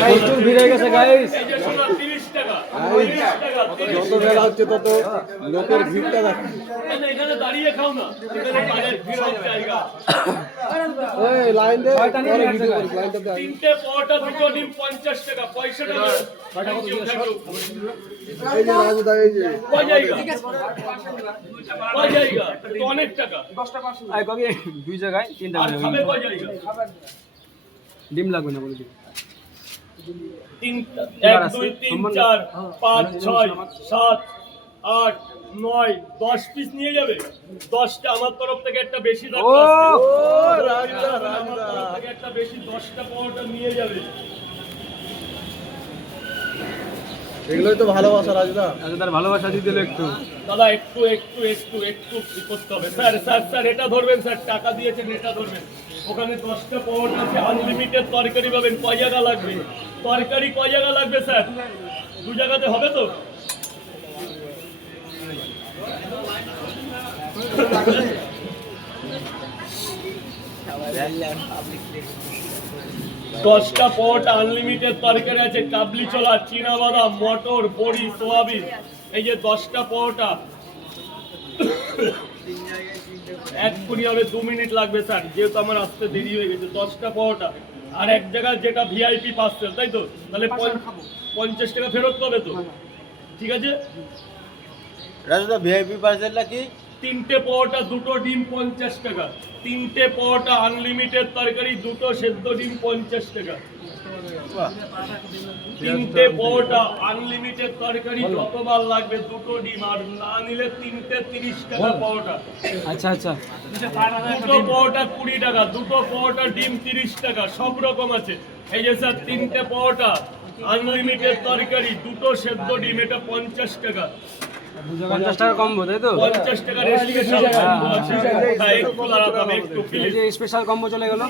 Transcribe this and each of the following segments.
প্রচুর ভিড় হয়ে গেছে গাইস। এই যে শোনো 30 টাকা। যত বেলা হচ্ছে তত লোকের ভিড়টা দেখো। এখানে দাঁড়িয়ে খাও না, এখানে বাজার ভিড় হচ্ছে জায়গা। এই লাইন দে, পরে ভিডিও করি, লাইনটা দে। তিনটে পরোটা দুটো ডিম 50 টাকা, পয়সাটা দাও। এই যে রাজুদা, এই যে কয় জায়গা? কয় জায়গা? তো অনেক টাকা। আই কবি দুই জায়গায় তিনটা আর খাবে কয় জায়গা? ডিম লাগবে না বলে দিই। 1 2 3 4 5 6 7 8 9 10 পিস নিয়ে যাবে। 10টা আমার তরফ থেকে একটা বেশি দাম আছে। রাজুদা, আমার তরফ থেকে একটা বেশি 10টা পরোটা নিয়ে যাবে। এগুলোই তো ভালোবাসা রাজুদা। আচ্ছা তার ভালোবাসা দিয়ে দিল একটু। দাদা একটু কি করতে হবে? স্যার এটা ধরবেন স্যার, টাকা দিয়েছেন এটা ধরবেন। ওখানে 10টা পরোটা আছে, আনলিমিটেড তরকারি পাবেন। কয় জায়গা লাগবে? তরকারি কয় জায়গা লাগবে স্যার? 2 জায়গাতে হবে তো? দশটা পরোটা আনলিমিটেড তরকারি আছে, কাবলি ছোলা, চীনা বাদাম, মটর, বড়ি, সোয়াবিন। এই যে 10টা পরোটা এক্ষুনি হবে, 2 মিনিট লাগবে স্যার, যেহেতু আমার আসতে দেরি হয়ে গেছে। 10টা পরোটা আর এক জায়গায় যেটা ভিআইপি পার্সেল, তাই তো? তাহলে 50 টাকা ফেরত পাবে তো? ঠিক আছে। রাজুদা ভিআইপি পার্সেলটা কি? 3টে পরোটা, 2টো ডিম 50 টাকা। 3টে পরোটা আনলিমিটেড তরকারি, 2টো সেদ্ধ ডিম 50 টাকা। 3টে পরোটা আনলিমিটেড তরকারি, যতবার লাগবে 2টো ডিম, আর না নিলে 3টে 30 টাকা পরোটা। আচ্ছা আচ্ছা 2টো পরোটা 20 টাকা, 2টো পরোটা ডিম 30 টাকা, সব রকম আছে। এই যে স্যার 3টে পরোটা আনলিমিটেড তরকারি, 2টো সেদ্ধ ডিম, এটা 50 টাকা। 50 টাকা কম্বো তাই তো? 50 টাকা রেস্ট্রিকশন আছে। হ্যাঁ, একটু দাঁড়াতে হবে, একটু এই প্লিজ। যে স্পেশাল কম্বো চলে গেল।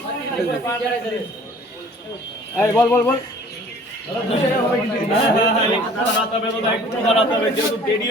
এই বল বল বল। হ্যাঁ, একটু দাঁড়াতে হবে দাদা, একটু দাঁড়াতে হবে, যেহেতু দেরি